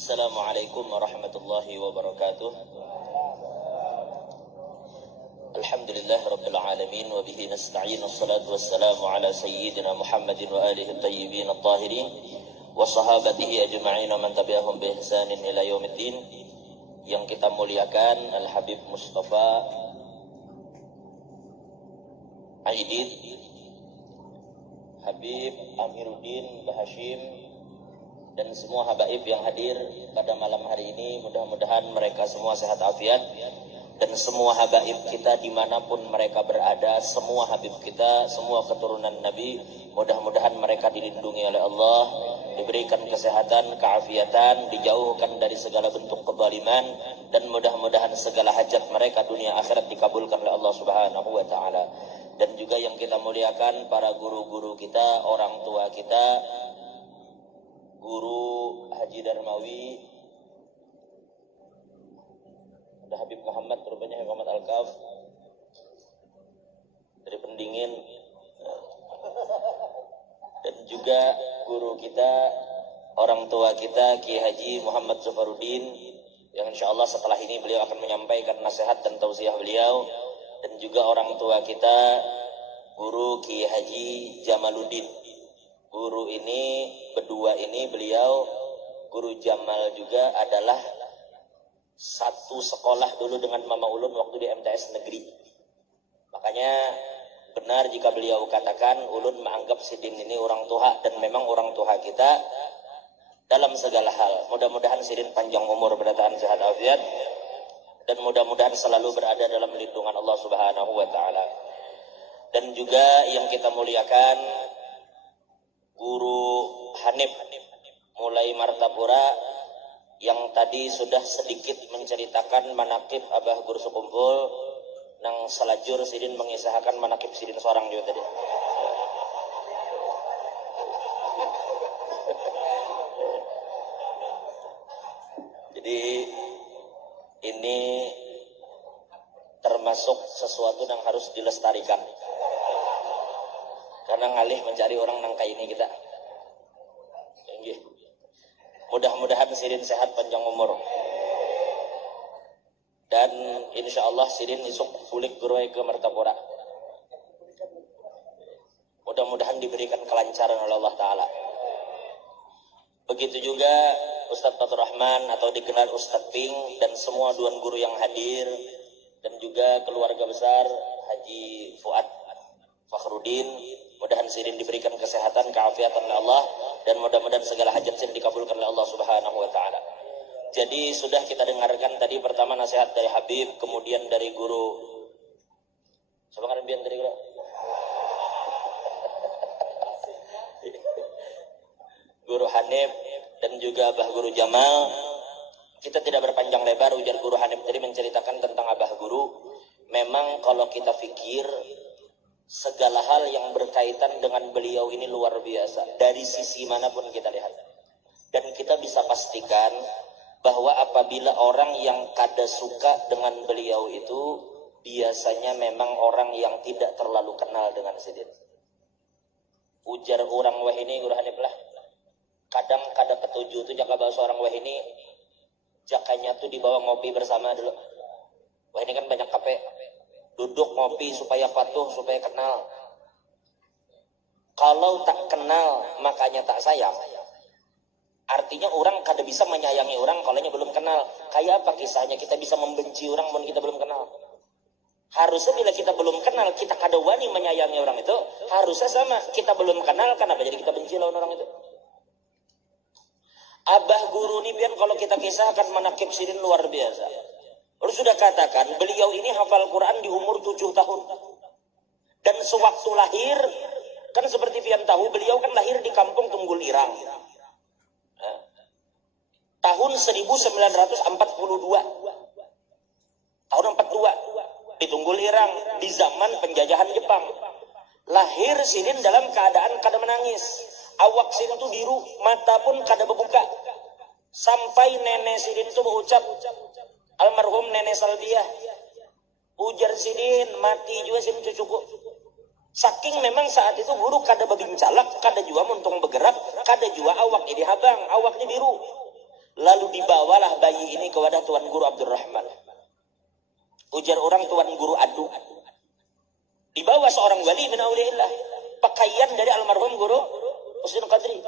Assalamualaikum warahmatullahi wabarakatuh. Alhamdulillah rabbil alamin wa bihi nasta'in wassalatu wassalamu ala sayyidina Muhammadin wa alihi at-tayyibin at-tahirin wa sahabatihi ajma'in man tabi'ahum bi ihsanin ila yaumiddin. Yang kita muliakan Al-Habib Mustafa Aidid, Habib Amiruddin Bahashim, dan semua habaib yang hadir pada malam hari ini. Mudah-mudahan mereka semua sehat afiat, dan semua habaib kita dimanapun mereka berada, semua habib kita, semua keturunan Nabi, mudah-mudahan mereka dilindungi oleh Allah, diberikan kesehatan, keafiatan, dijauhkan dari segala bentuk kezaliman, dan mudah-mudahan segala hajat mereka dunia akhirat dikabulkan oleh Allah Subhanahu wa taala. Dan juga yang kita muliakan para guru-guru kita, orang tua kita, Guru Haji Darmawi, ada Habib Muhammad, rupanya Muhammad Al-Kaf dari Pendingin, dan juga guru kita, orang tua kita Kiai Haji Muhammad Safaruddin, yang insya Allah setelah ini beliau akan menyampaikan nasihat dan tausiah beliau. Dan juga orang tua kita Guru Kiai Haji Jamaluddin. Guru ini berdua ini, beliau Guru Jamal juga adalah satu sekolah dulu dengan Mama Ulun waktu di MTS negeri. Makanya benar jika beliau katakan Ulun menganggap Sidin ini orang tua, dan memang orang tua kita dalam segala hal. Mudah-mudahan Sidin panjang umur, bertahan sehat afiat, dan mudah-mudahan selalu berada dalam lindungan Allah Subhanahu wa taala. Dan juga yang kita muliakan Guru Hanif mulai Martapura, yang tadi sudah sedikit menceritakan manakib Abah Guru Sekumpul, nang selajur Sidin mengisahkan manakib Sidin seorang juga tadi. Jadi ini termasuk sesuatu yang harus dilestarikan, karena ngalih mencari orang nangka ini kita. Mudah-mudahan Sidin sehat panjang umur, dan insya Allah Sidin isuk bulik guruai ke Martapura. Mudah-mudahan diberikan kelancaran oleh Allah Ta'ala. Begitu juga Ustadz Fatur Rahman atau dikenal Ustadz Ping, dan semua tuan guru yang hadir, dan juga keluarga besar Haji Fuad Fakhruddin. Mudah-mudahan Sidin diberikan kesehatan, keafiatan oleh Allah, dan mudah-mudahan segala hajat Sidin dikabulkan oleh Allah Subhanahu wa taala. Jadi sudah kita dengarkan tadi pertama nasihat dari Habib, kemudian dari guru sebenarnya biar dari guru Guru Hanif dan juga Abah Guru Jamal. Kita tidak berpanjang lebar, ujar Guru Hanif tadi menceritakan tentang Abah Guru. Memang kalau kita pikir segala hal yang berkaitan dengan beliau ini luar biasa dari sisi manapun kita lihat. Dan kita bisa pastikan bahwa apabila orang yang kada suka dengan beliau itu biasanya memang orang yang tidak terlalu kenal dengan Sidin. Ujar orang wah ini Guru Hanif lah, kadang kada ketujuh tuh jaka bahasa orang wah ini jakanya tuh dibawa ngopi bersama dulu. Wah ini kan banyak kafe, duduk ngopi supaya patuh, supaya kenal. Kalau tak kenal makanya tak sayang, artinya orang kada bisa menyayangi orang kalau belum kenal. Kayak apa kisahnya kita bisa membenci orang pun kita belum kenal? Harusnya bila kita belum kenal kita kada wani menyayangi orang itu. Harusnya sama, kita belum kenal kenapa jadi kita benci lawan orang itu? Abah Guru ini biar kalau kita kisahkan manakib Sidin luar biasa. Lalu sudah katakan beliau ini hafal Quran di umur 7 tahun. Dan sewaktu lahir, kan seperti pian tahu beliau kan lahir di kampung Tunggul Irang. Tahun 1942. Tahun 42 di Tunggul Irang di zaman penjajahan Jepang. Lahir Sidin dalam keadaan kada menangis. Awak Sidin itu biru, mata pun kada berbuka. Sampai nenek Sidin itu berucap, almarhum Nenek Saldiah, ujar Sidin, mati juga Sidin cucuku. Saking memang saat itu guru kada bebincalak, kada juga muntung bergerak, kada juga awaknya dihabang, awaknya biru. Lalu dibawalah bayi ini ke wadah Tuan Guru Abdurrahman. Ujar orang Tuan Guru adu. Dibawa seorang wali min auliillah, pakaian dari almarhum Guru Husin Qadri.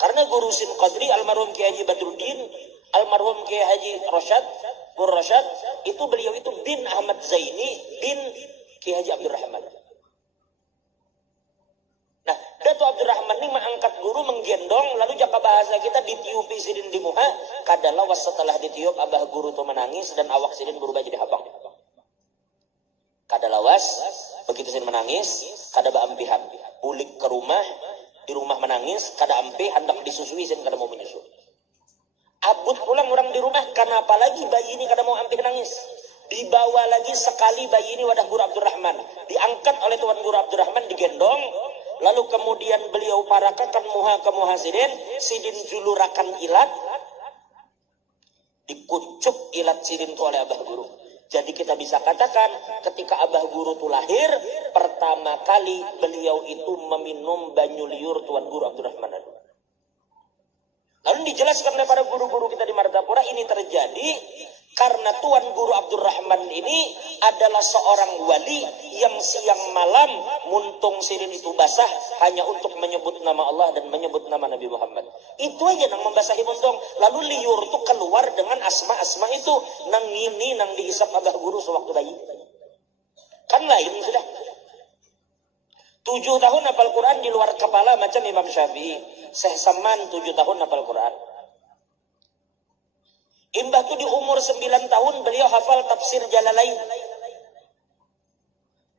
Karena Guru Husin Qadri, almarhum Kiai Haji Badruddin, almarhum Kiai Haji Rosyad, Guru Rosyad, itu beliau itu bin Ahmad Zaini bin Kiai Haji Abdurrahman. Nah, Dato' Abdurrahman ini mengangkat guru, menggendong, lalu jaka bahasa kita ditiupi sidin di muha, kadalawas setelah ditiup abah guru itu menangis dan awak sidin berubah jadi habang. Kadalawas, begitu sidin menangis, kada baampihan, ulik ke rumah, di rumah menangis, kada ampi, hendak disusui, sidin kada mau menyusu. Abut pulang orang di rumah, karena apalagi bayi ini kada mau ampi nangis. Dibawa lagi sekali bayi ini wadah Guru Abdurrahman, diangkat oleh Tuan Guru Abdurrahman, digendong, lalu kemudian beliau parakakan muha ke muha sidin julurakan ilat, dikucuk ilat sidin itu oleh abah guru. Jadi kita bisa katakan ketika abah guru itu lahir, pertama kali beliau itu meminum banyu liur Tuan Guru Abdurrahman. Lalu dijelaskan oleh para guru-guru kita di Martapura, ini terjadi karena Tuan Guru Abdurrahman ini adalah seorang wali yang siang malam muntung sidin itu basah hanya untuk menyebut nama Allah dan menyebut nama Nabi Muhammad. Itu aja nang membasahi muntung. Lalu liur itu keluar dengan asma-asma itu, nang ini nang dihisap abah guru sewaktu bayi. Kan lain sudah. 7 tahun hafal Quran di luar kepala macam Imam Syafi'i. Syekh Saman 7 tahun hafal Quran. Imbah itu di umur 9 tahun beliau hafal tafsir Jalalain.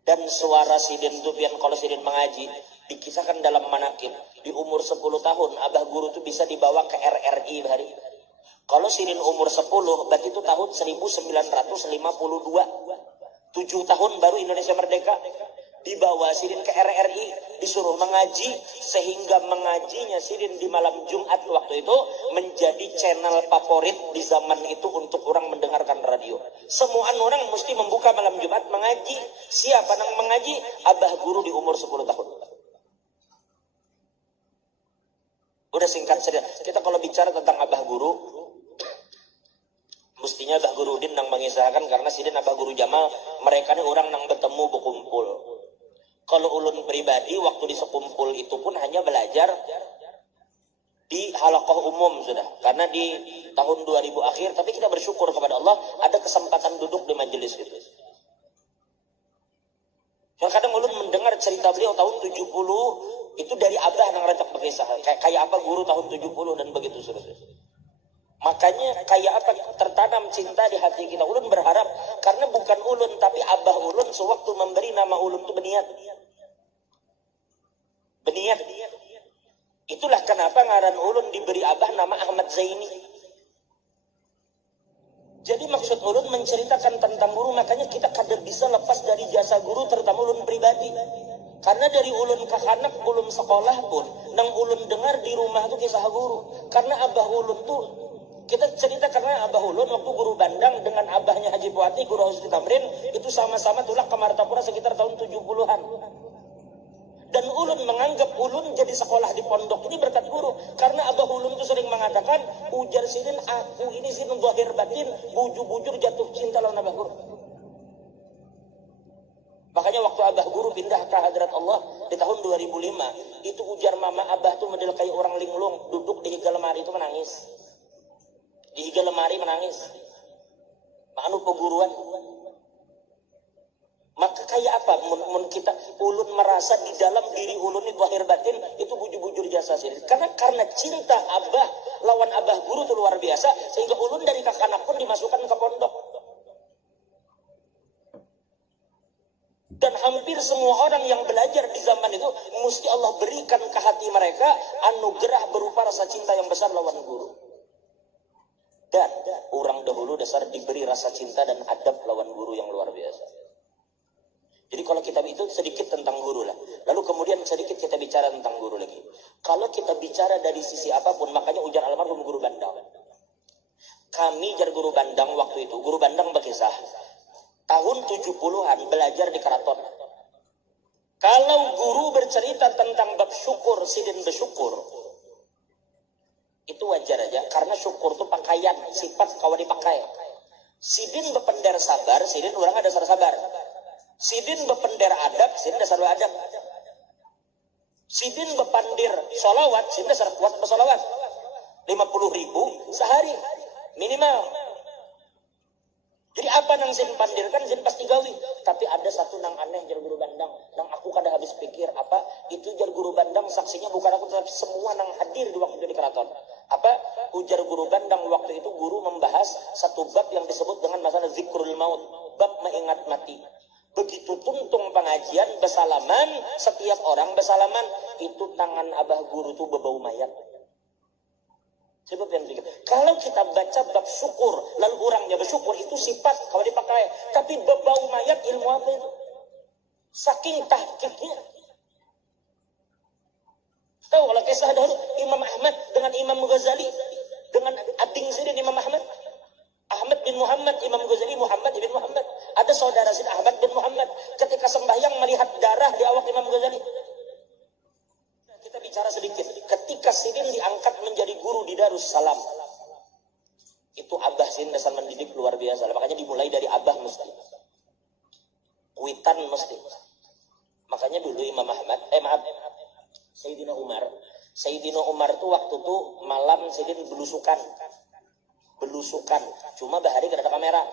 Dan suara sidin itu pian kalau sidin mengaji dikisahkan dalam manakib. Di umur 10 tahun abah guru itu bisa dibawa ke RRI hari. Kalau sidin umur 10 berarti itu tahun 1952. 7 tahun baru Indonesia merdeka. Dibawa sidin ke RRI, disuruh mengaji, sehingga mengajinya sidin di malam Jumat waktu itu menjadi channel favorit di zaman itu untuk orang mendengarkan radio. Semua orang mesti membuka malam Jumat mengaji. Siapa yang mengaji? Abah guru di umur 10 tahun. Udah singkat saja. Kita kalau bicara tentang abah guru, mestinya abah guru Udin nang mengisahkan, karena sidin abah guru Jamal, mereka ini orang nang bertemu berkumpul. Kalau ulun pribadi waktu di sekumpul itu pun hanya belajar di halaqah umum sudah. Karena di tahun 2000 akhir, tapi kita bersyukur kepada Allah ada kesempatan duduk di majelis itu. Kadang ulun mendengar cerita beliau tahun 70 itu dari abah nang racak berkisah. Kayak apa guru tahun 70 dan begitu sudah. Makanya kayak apa tertanam cinta di hati kita. Ulun berharap, karena bukan ulun tapi abah ulun sewaktu memberi nama ulun itu beniat. Itulah kenapa ngaran ulun diberi abah nama Ahmad Zaini. Jadi maksud ulun menceritakan tentang guru, makanya kita kada bisa lepas dari jasa guru, terutama ulun pribadi. Karena dari ulun kakanak ulun sekolah pun, nang ulun dengar di rumah itu kisah guru. Karena abah ulun tuh, kita cerita karena abah ulun waktu guru bandang dengan abahnya Haji Puati, Guru Husni Tamrin, itu sama-sama tulak ke Martapura sekitar tahun 70-an. Dan ulun menganggap ulun jadi sekolah di pondok ini berkat guru. Karena abah ulun itu sering mengatakan, ujar sidin, aku ini sidin zahir batin, bujur-bujur jatuh cinta lawan abah guru. Makanya waktu abah guru pindah ke hadrat Allah di tahun 2005, itu ujar mama abah tuh model kayak orang linglung, duduk di higa lemari itu menangis. Di higa lemari menangis. Manu peguruan. Maka kayak apa kita ulun merasa di dalam diri ulun itu zahir batin itu bujur-bujur jasa sih. Karena cinta abah lawan abah guru itu luar biasa, sehingga ulun dari kakanak pun dimasukkan ke pondok. Dan hampir semua orang yang belajar di zaman itu mesti Allah berikan ke hati mereka anugerah berupa rasa cinta yang besar lawan guru. Dan orang dahulu dasar diberi rasa cinta dan adab lawan guru yang luar biasa. Jadi kalau kita itu sedikit tentang guru lah. Lalu kemudian sedikit kita bicara tentang guru lagi. Kalau kita bicara dari sisi apapun, makanya ujar almarhum Guru Bandang. Kami jar Guru Bandang waktu itu, Guru Bandang berkisah. Tahun 70-an belajar di keraton. Kalau guru bercerita tentang bab syukur, sidin bersyukur, itu itu wajar aja, karena syukur itu pakaian, sifat kawan dipakai. Sidin bepender sabar, sidin orang ada dasar sabar. Sidin bepender adab, sidin dasar adab. Sidin bepandir solawat, sidin dasar kuat bersolawat. 50.000 sehari minimal. Jadi apa nang sin pandirkan, sin pasti gawi. Tapi ada satu nang aneh jar guru bandang, nang aku kada habis pikir apa itu jar guru bandang, saksinya bukan aku tapi semua nang hadir di waktu itu di keraton. Apa ujar guru bandang waktu itu, guru membahas satu bab yang disebut dengan masalah zikrul maut, bab mengingat mati. Begitu tuntung pengajian bersalaman, setiap orang bersalaman, itu tangan abah guru itu berbau mayat. Sebab yang pikir, kalau kita baca bab syukur, lalu orangnya bersyukur, itu sifat kalau dipakai. Tapi berbau mayat ilmu apa itu? Saking tahqiqnya. Tahu kalau kisah dahulu Imam Ahmad dengan Imam Ghazali, dengan ading sendiri Imam Ahmad bin Muhammad, Imam Ghazali Muhammad bin Muhammad. Ada saudara Sid Ahmad bin Muhammad, ketika sembahyang melihat darah di awak Imam Ghazali. Kita bicara sedikit. Ketika Sidin diangkat menjadi guru di Darussalam, itu Abah Sidin dasar mendidik luar biasa. Makanya dimulai dari Abah mesti. Kuitan mesti. Makanya dulu Imam Ahmad, Sayyidina Umar. Sayyidina Umar tuh waktu tuh malam Sidin belusukan. Cuma bahari kada ada kamera.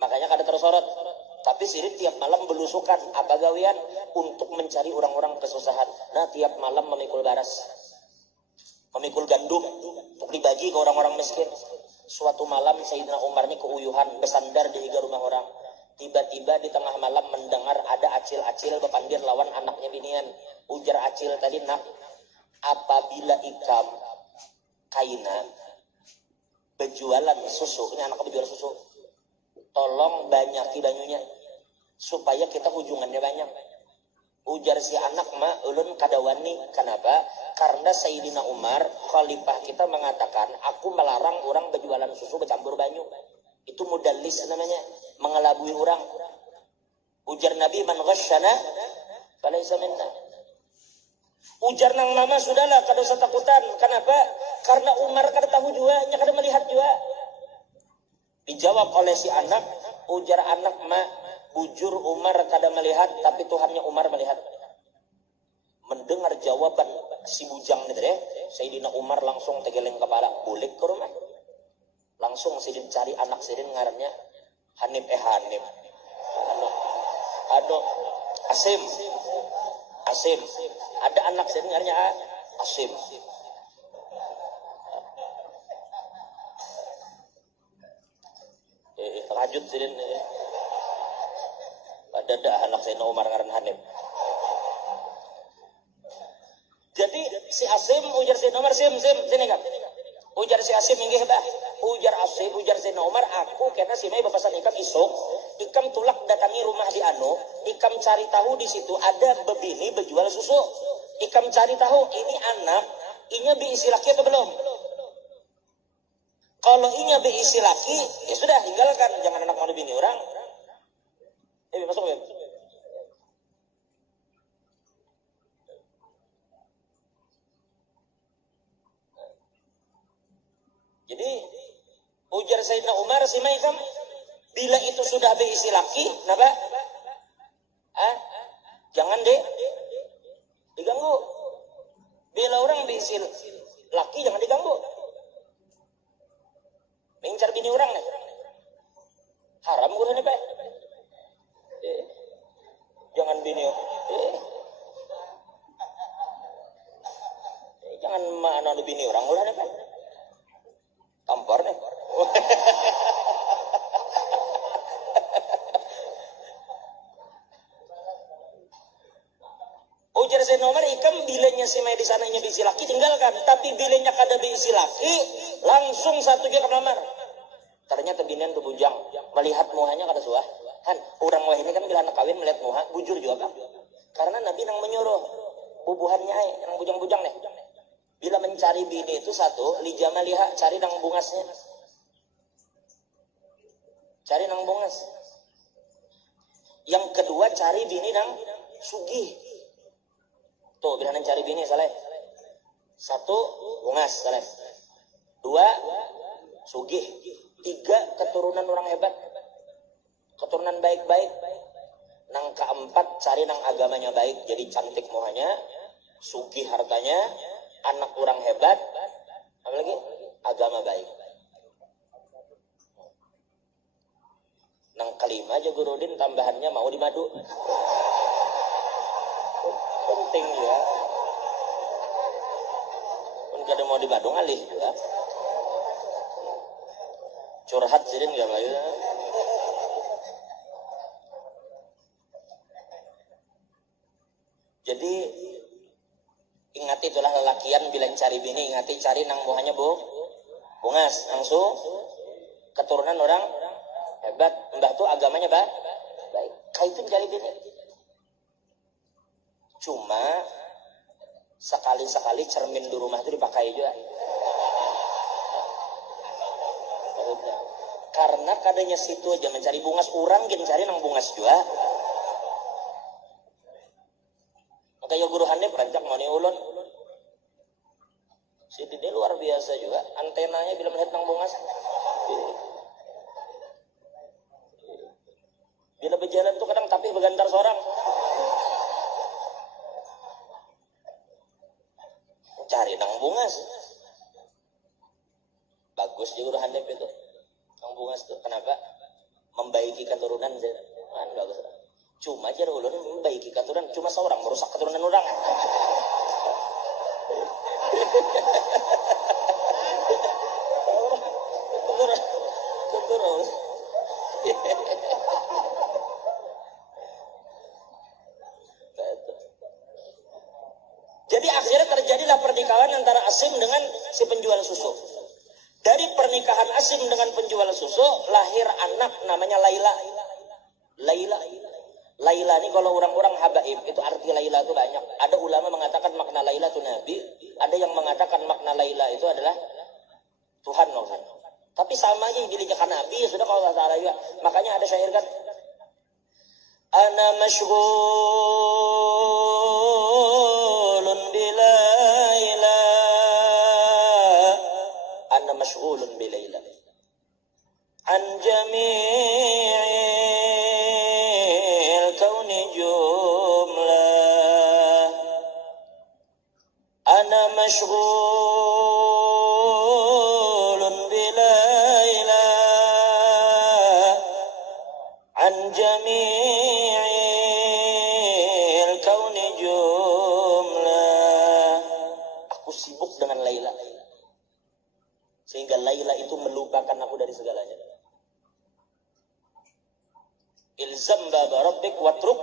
Makanya kada tersorot. Tapi Sidin tiap malam belusukan. Apa gawian? Untuk mencari orang-orang kesusahan. Nah, tiap malam memikul baras. Memikul gandum. Untuk dibagi ke orang-orang miskin. Suatu malam Sayyidina Umar ini keuyuhan. Bersandar di higa rumah orang. Tiba-tiba di tengah malam mendengar ada acil-acil berpandir lawan anaknya binian. Ujar acil tadi, nak, apabila ikam kaina berjualan susu. Ini anak berjualan susu. Tolong banyaki banyunya supaya kita hujungannya banyak. Ujar si anak, mak ulun kadawani. Kenapa? Karena Sayyidina Umar khalifah kita mengatakan, aku melarang orang berjualan susu bercampur banyu. Itu mudallis namanya, mengelabui orang. Ujar Nabi, man ghasyana falaysa minna. Ujar nang mama, sudahlah kada usah takutan. Kenapa? Karena Umar kada tahu juga, nya kada melihat juga. Dijawab oleh si anak, ujar anak, mak, bujur Umar kada melihat, tapi Tuhannya Umar melihat. Mendengar jawaban si bujang itu deh, Sayyidina Umar langsung tegeleng kepala, boleh ke rumah. Langsung Sidin cari anak Sidin, ngarannya Hanif. Aduh, Asim. Ada anak Sidin ngarannya Asim. Lanjut Sidin. Ada anak Sayyidina Umar ngaran Hanif. Jadi si Asim ujar Sayyidina Umar, sini kan. Ujar si Asim inggih bah. Ujar Sayyidina Umar, aku karena si Mai bapasan ikam isuk, ikam tulak datangi rumah di anu, ikam cari tahu di situ ada bebini berjual susu. Ikam cari tahu ini anak, inya diisi laki apa belum? Kalau inya diisi laki, ya sudah tinggalkan, jangan anak mau bini orang. Masuk ya. Jadi ujar Sayyidina Umar, si Maikam, bila itu sudah berisi laki, kenapa? Jangan diganggu. Bila orang berisi laki, jangan diganggu. Mengincar bini orang nih. Haram guru nih, Pak. Jangan bini. Jangan mana bini orang ulah nih, Pak. Tampar nih. Ujar Sayyidina Umar, ikam bilanya si Mai di sananya diisi laki tinggalkan, tapi bilanya kada diisi laki langsung satu juga kamar. Ternyata binian tuh bujang, melihat muhanya kada suah. Kan orang wah ini kan bila anak kawin melihat muha bujur juga kan. Karena Nabi nang menyuruh bubuhannya yang bujang-bujang nih. Bila mencari bini itu satu, lijamaliha, cari nang bungasnya. Cari nang bungas. Yang kedua cari bini nang sugih. Tuh, bila nang cari bini salah. Satu, bungas, kalian. Dua, sugih. Tiga, keturunan orang hebat. Keturunan baik-baik. Nang keempat, cari nang agamanya baik. Jadi cantik mohanya, sugih hartanya, anak orang hebat, apalagi agama baik. Nang kelima aja Gurudin tambahannya mau di madu. Penting ya. Pun kada mau di madu ngalih juga. Curhat sih enggak lagi. Jadi ingat itulah lelakian bila cari bini, ingati cari nang mohanya bungas, langsung keturunan orang hebat, mbah tuh agamanya baik. Kaitin cari bini. Cuma sekali-sekali cermin di rumah itu dipakai juga. Karena kadanya situ aja mencari bungas, orang gin cari nang bungas juga. Kayak guru handep rancak mau ulun. Si Dede luar biasa juga, antenanya bila melihat nang bungas. Bila berjalan tuh kadang tapi bergantar seorang. Cari nang bungas. Bagus juga guru handep itu. Nang bungas tuh kenapa? Membaiki keturunan kan bagus. Cuma aja ulun membaiki keturunan, cuma seorang merusak keturunan orang. Keturunan. Jadi akhirnya terjadilah pernikahan antara Asim dengan si penjual susu. Dari pernikahan Asim dengan penjual susu lahir anak namanya Laila. Laila ini kalau orang-orang habaib itu arti Laila itu banyak. Ada ulama mengatakan makna Laila itu Nabi, ada yang mengatakan makna Laila itu adalah Tuhan maksudnya. Tapi sama aja dilihatkan Nabi sudah kalau nggak salah juga. Makanya ada syair kan, ana masyghulun bilaila, ana masyghulun bilaila an jami'il kauni jumlah, ana masyghulun bilaila an jami'il kauni jumlah. Aku sibuk dengan Laila sehingga Laila itu melupakan aku dari segalanya. Ilzam baba rabbik watruk.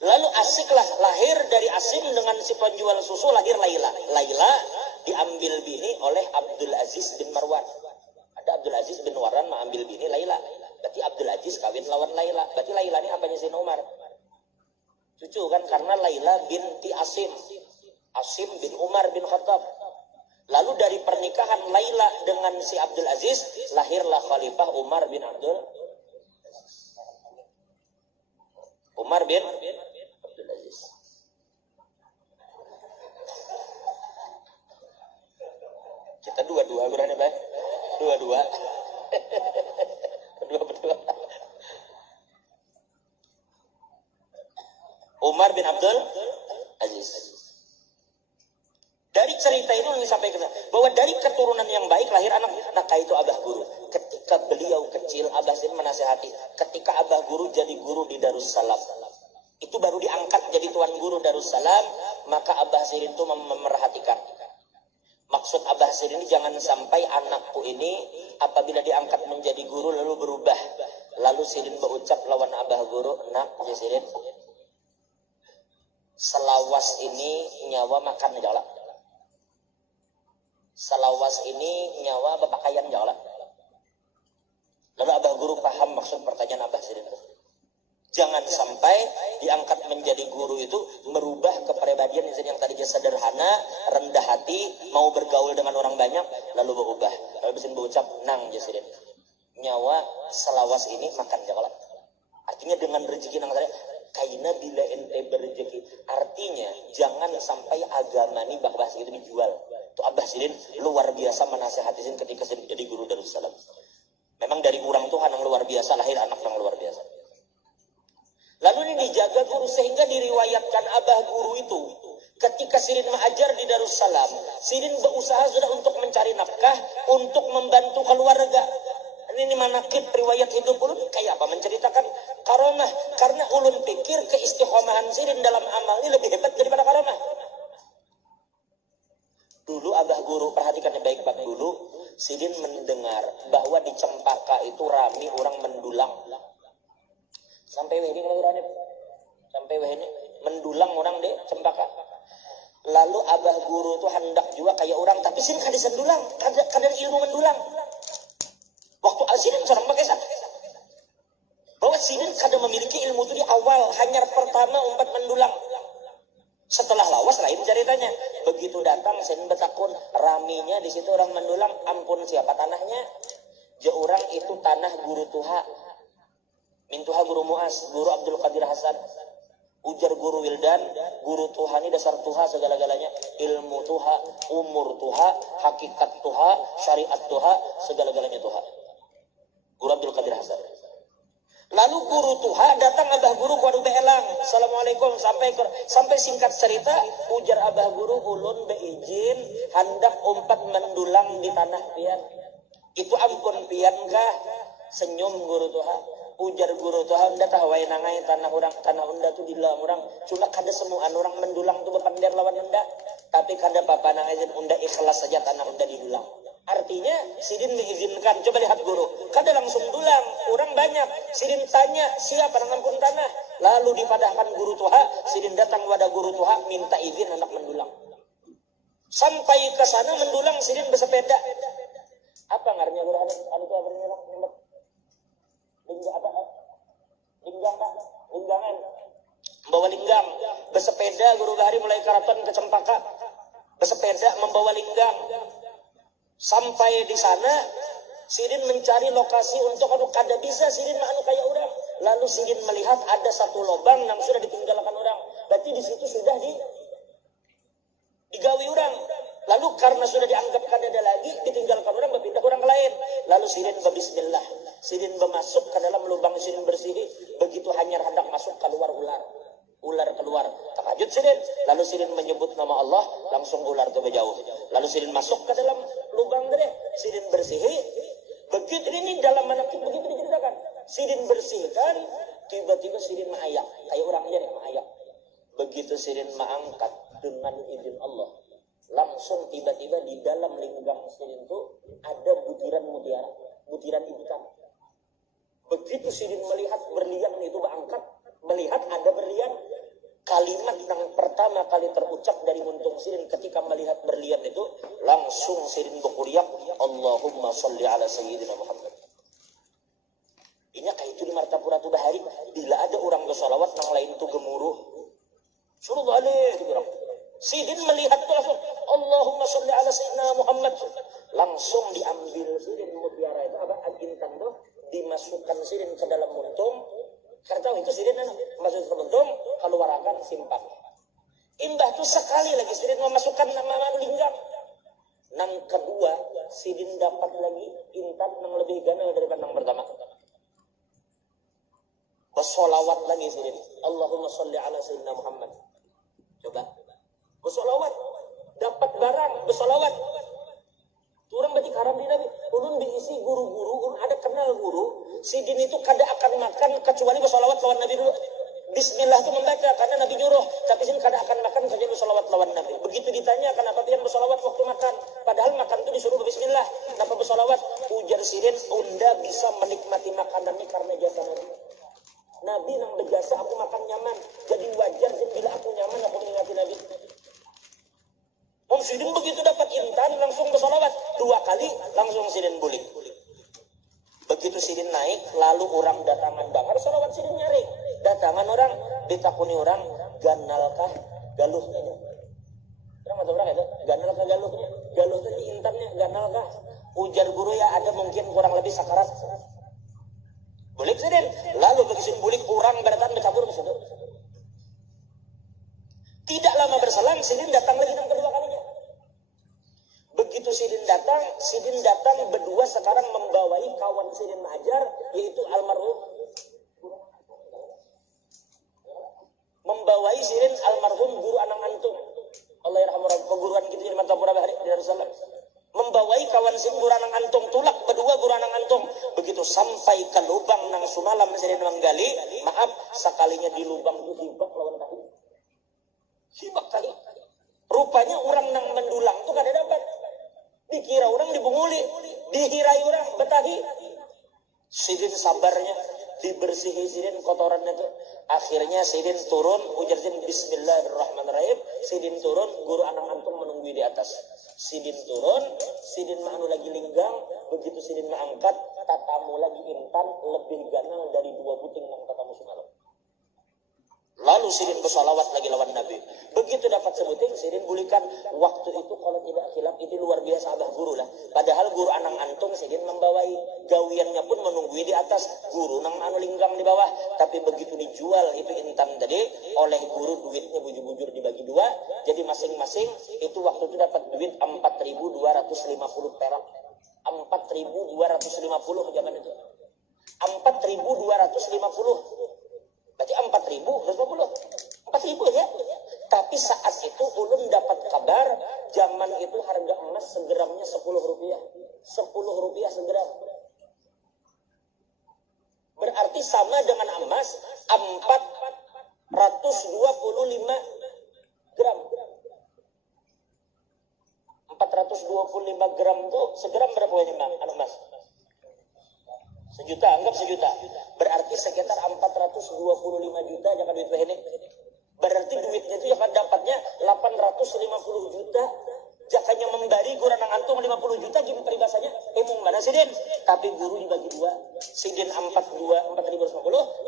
Lalu asiklah lahir dari Asim dengan si penjual susu lahir Laila. Laila diambil bini oleh Abdul Aziz bin Marwan. Ada Abdul Aziz bin Marwan mengambil bini Laila. Berarti Abdul Aziz kawin lawan Laila. Berarti Laila ini apanya Sayyidina Umar? Cucu kan, karena Laila binti Asim. Asim bin Umar bin Khattab. Lalu dari pernikahan Laila dengan si Abdul Aziz lahirlah Khalifah Umar bin Abdul Aziz. Kita dua-dua berani Pak? Dua-dua. Dua-dua. Umar bin Abdul Aziz. Dari cerita ini yang disampaikan bahwa dari keturunan yang baik lahir anak. Maka itu Abah Guru. Ketika beliau kecil, Abah Sirin menasehati. Ketika Abah Guru jadi guru di Darussalam, itu baru diangkat jadi tuan guru Darussalam, maka Abah Sirin itu memerhatikan. Maksud Abah Sirin ini jangan sampai anakku ini apabila diangkat menjadi guru lalu berubah. Lalu Sirin berucap lawan Abah Guru, nak ya Sirin, selawas ini nyawa makan jala. Selawas ini nyawa berpakaian jala. Lalu Abah Guru paham maksud pertanyaan Abah Sirin. Jangan sampai diangkat menjadi guru itu merubah kepribadian yang tadinya sederhana, rendah hati, mau bergaul dengan orang banyak, lalu berubah. Lalu bisa berucap, nang Jasirin, nyawa selawas ini makan jala. Artinya dengan rezeki nang tadi, kaina bila ente berrezeki, arti artinya jangan sampai agama ini bahas itu dijual. Tuh Abah Sidin luar biasa menasehati Sidin ketika Sidin jadi guru Darussalam. Memang dari orang Tuhan yang luar biasa, lahir anak yang luar biasa. Lalu ini dijaga guru sehingga diriwayatkan Abah guru itu ketika Sidin mengajar di Darussalam, Sidin berusaha sudah untuk mencari nafkah, untuk membantu keluarga. Ini manakib riwayat hidup ulun kayak apa? Menceritakan karomah. Karena ulun pikir keistiqomahan Sidin dalam amal ini lebih hebat daripada karomah. Dulu Abah guru, perhatikannya baik-baik dulu, Sidin mendengar bahwa di Cempaka itu rame orang mendulang. Sampai ini kalau orang sampai ini mendulang orang deh Cempaka. Lalu Abah guru itu hendak juga kayak orang, tapi Sidin kada sendulang, kada ilmu mendulang. Waktu Sidin seorang pakai satu. Bahwa Sidin kada memiliki ilmu itu di awal, hanya pertama umpat mendulang. Setelah lawas lain ceritanya. Begitu datang Sidin betakun, raminya di situ orang mendulang, ampun siapa tanahnya? Ja orang itu tanah guru Tuha. Min Tuha guru Muas, guru Abdul Qadir Hasan. Ujar guru Wildan, guru Tuhan ini dasar Tuhan segala-galanya. Ilmu Tuhan, umur Tuhan, hakikat Tuhan, syariat Tuhan, segala-galanya Tuhan. Guru Abdul Qadir Hasan. Lalu guru Tuhan datang Abah guru kuadu beelang. Assalamualaikum sampai singkat cerita ujar Abah guru ulun beizin hendak umpat mendulang di tanah pian. Itu ampun pian kah? Senyum guru Tuhan. Ujar guru Tuhan unda tahwai nangai tanah unda tu di dalam orang cuma kada semuaan orang mendulang tu bepander lawan unda tapi kada papa nangai unda ikhlas saja tanah unda didulang. Artinya Sidin mengizinkan, coba lihat guru kada langsung dulang, orang banyak. Sidin tanya siapa yang ngampun tanah, lalu dipadahkan guru Tuha. Sidin datang pada guru Tuha minta izin anak mendulang. Sampai ke sana mendulang Sidin bersepeda. Apa ngarnya guru anu tu abarnya lah nyembet linggangan membawa linggang bersepeda guru Gahari mulai Karaton ke Cempaka bersepeda membawa linggang. Sampai di sana Sidin mencari lokasi untuk anu kada bisa Sidin anu kayak orang. Lalu Sidin melihat ada satu lubang yang sudah ditinggalkan orang. Berarti di situ sudah digawi orang. Lalu karena sudah dianggap kada ada lagi, ditinggalkan orang berpindah orang lain. Lalu Sidin berbismillah. Sidin bermasuk ke dalam lubang Sidin bersihi. Begitu hanyar hendak masuk keluar ular. Ular keluar. Takajud Sidin. Lalu Sidin menyebut nama Allah, langsung ular itu berjauh. Lalu Sidin masuk ke dalam lubang deh. Sidin bersihi. Begitu ini dalam manakib begitu diceritakan. Sidin bersihkan, tiba-tiba Sidin maayak. Kayak orang aja nih maayak. Begitu Sidin mengangkat dengan izin Allah. Langsung tiba-tiba di dalam linggang Sidin itu ada butiran mutiara, butiran intan. Begitu Sidin melihat berlian itu berangkat, melihat ada berlian, kalimat yang pertama kali terucap dari muntung Sidin ketika melihat berlian itu, langsung Sidin berkuriak, Allahumma sholli ala Sayyidina Muhammad. Ini kayak itu di Martapura tu bahari, bila ada orang bersolawat yang lain tu gemuruh, Sallallahu alaihi wasallam. Sidin melihat itu langsung, Allahumma sholli ala Sayyidina Muhammad. Langsung diambil Sidin mutiara itu, apa intan itu, dimasukkan Sidin ke dalam muntung. Karena itu Sidin masuk ke muntung, keluarkan simpan. Imbah itu sekali lagi Sidin memasukkan nama linggang. Nang kedua, Sidin dapat lagi intan yang lebih ganal daripada yang pertama. Bersolawat lagi Sidin. Allahumma sholli ala Sayyidina Muhammad. Coba. Bersolawat. Dapat barang. Bersolawat. Orang berarti karam di Nabi. Ulun diisi guru-guru. Ulun ada kenal guru. Sidin itu kada akan makan kecuali bersolawat lawan Nabi dulu. Bismillah itu membaca. Karena Nabi nyuruh. Tapi Sidin kada akan makan kecuali bersolawat lawan Nabi. Begitu ditanya kenapa pian bersolawat waktu makan. Padahal makan itu disuruh bismillah. Kenapa bersolawat? Ujar Sidin. Unda bisa menikmati makanannya karena jasa Nabi. Nabi nang berjasa aku makan nyaman. Jadi wajar bila aku nyaman aku mengingati Nabi. Om Sidin begitu dapat intan langsung bersolawat. 2 kali langsung Sidin bulik. Begitu Sidin naik lalu orang datangan bangar solawat Sidin nyari. Datangan orang ditakuni orang ganalkah galuhnya. Orang atau orang itu ganalkah galuhnya. Galuh itu intannya ganalkah. Ujar guru ya ada mungkin kurang lebih sakarat. Bulik Sidin. Lalu begitu bulik orang berdatang bercampur ke situ. salam, Sidin datang lagi yang kedua kalinya. Begitu Sidin datang berdua sekarang membawai kawan Sidin mengajar, yaitu almarhum. Membawai Sidin almarhum guru anak antum. Allah yarhamur perguruan kita di Mantapura di Darussalam. Membawai kawan Sidin guru anak antum, tulak berdua guru anak antum. Begitu sampai ke lubang nang sumalam Sidin menggali, maaf sekalinya di lubang itu hibak lawan tahi. Hibak tahi. Rupanya orang nang mendulang tuh kada dapat. Dikira orang dibunguli, dihirai orang betahi. Sidin sabarnya dibersihi Sidin kotorannya itu. Akhirnya Sidin turun, ujar Sidin Bismillahirrahmanirrahim. Sidin turun, guru anak antum menunggu di atas. Sidin turun, Sidin ma'anu lagi linggang. Begitu Sidin mengangkat, tatamu lagi intan lebih ganal dari 2 buting nang tatamu semalam. Lalu Sidin bersolawat lagi lawan Nabi. Begitu dapat sebuting, Sidin bulikan. Waktu itu kalau tidak khilaf itu luar biasa abah guru lah. Padahal guru anang antung Sidin membawai. Gawiannya pun menunggui di atas. Guru nang anu linggang di bawah. Tapi begitu dijual itu intan tadi oleh guru, duitnya bujur-bujur dibagi 2. Jadi masing-masing itu waktu itu dapat duit 4.250 perak. 4.250 zaman itu. 4.250. Berarti 4.000 ya. Tapi saat itu ulun dapat kabar zaman itu harga emas segramnya 10 rupiah. 10 rupiah segram. Berarti sama dengan emas 425 gram. 425 gram itu segram berapa ini emas? Sejuta, anggap sejuta. Berarti sekitar 425 juta jangan duit ini. Berarti duitnya itu akan dapatnya 850 juta. Jakanya membari guru nang antum 50 juta gimana peribahasanya? Emang mana Sidin? Tapi guru dibagi 2. Sidin 4.250,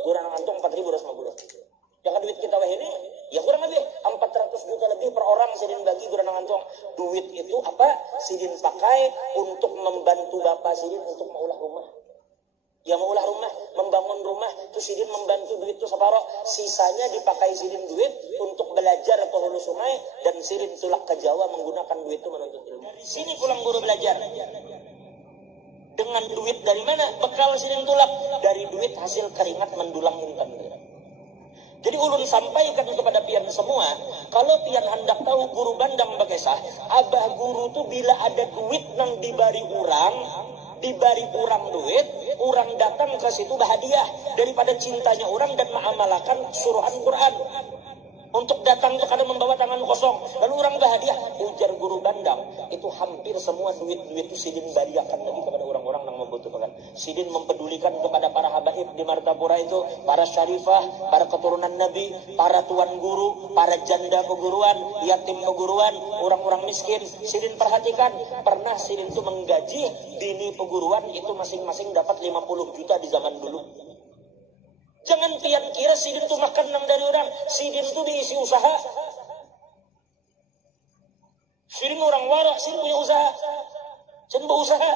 guru nang antum 4.250. Jangan duit kita ini, ya kurang lebih 400 juta lebih per orang Sidin bagi guru nang antum. Duit itu apa? Sidin pakai untuk membantu bapak Sidin untuk maulah rumah. Yang maulah rumah, membangun rumah, itu Sidin membantu duit itu separuh. Sisanya dipakai Sidin duit untuk belajar ke hulu sungai, dan Sidin tulak ke Jawa menggunakan duit itu menuntut ilmu. Sini pulang guru belajar. Dengan duit dari mana? Bekal Sidin tulak. Dari duit hasil keringat mendulang intan. Jadi ulun sampaikan kepada pian semua, kalau pian hendak tahu guru bandang bagesah, abah guru tuh bila ada duit nang dibari orang duit, orang datang ke situ bahagia daripada cintanya orang dan mengamalkan suruhan Quran. Untuk datang itu kadang membawa tangan kosong, lalu orang bahagia. Ujar guru bandang, itu hampir semua duit-duit itu Sidin bariakan lagi kepada orang-orang yang membutuhkan. Sidin mempedulikan kepada para habaib di Martapura itu, para syarifah, para keturunan Nabi, para tuan guru, para janda peguruan, yatim peguruan, orang-orang miskin. Sidin perhatikan, pernah Sidin itu menggaji dini peguruan itu masing-masing dapat 50 juta di zaman dulu. Jangan pian kira Sidin itu makan nang dari orang. Sidin itu diisi usaha. Sidin orang warak, Sidin punya usaha. Sidin berusaha.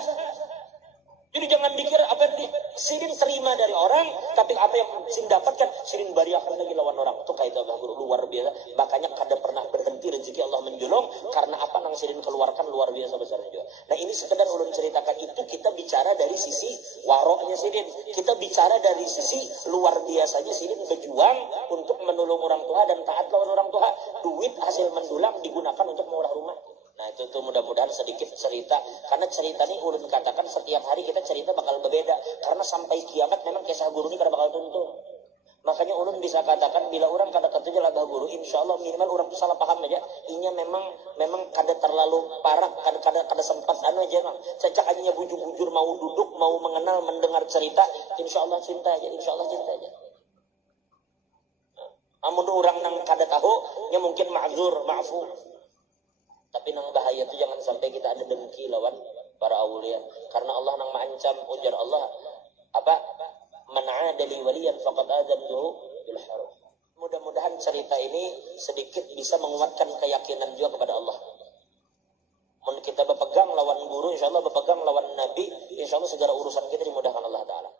Jadi jangan dikira apa yang Sidin terima dari orang, tapi apa yang Sidin dapatkan, Sidin bariakan lagi lawan orang. Itu kayak itu abah guru luar biasa. Makanya kada pernah berhenti rezeki Allah menjulung, karena apa nang Sidin keluarkan luar biasa besarnya juga. Nah ini sekedar ulun ceritakan itu, kita bicara dari sisi waroknya Sidin. Kita bicara dari sisi luar biasanya Sidin berjuang untuk menolong orang tua dan taat lawan orang tua. Duit hasil mendulang digunakan untuk murah rumah. Nah itu tuh mudah-mudahan sedikit cerita, karena cerita ini ulun katakan setiap hari kita cerita bakal berbeda, karena sampai kiamat memang kisah guru ini kada bakal tuntung. Makanya ulun bisa katakan bila orang kada ketujuh labah guru, insya Allah minimal orang tuh salah paham aja. Inya memang kada terlalu parah, kada sempat anu aja memang. Cecak aja bujur-bujur mau duduk, mau mengenal, mendengar cerita, insya Allah cinta aja, insya Allah cinta aja. Amun orang nang kada tahu, nya mungkin ma'zur, ma'fu. Tapi nang bahaya itu jangan sampai kita ada dengki lawan para aulia, karena Allah nang mengancam, ujar Allah apa? Man 'ada li waliyan faqad adantuhu bil harb. Mudah-mudahan cerita ini sedikit bisa menguatkan keyakinan juga kepada Allah. Mun kita berpegang lawan guru, insyaallah berpegang lawan nabi, insyaallah segala urusan kita dimudahkan Allah taala.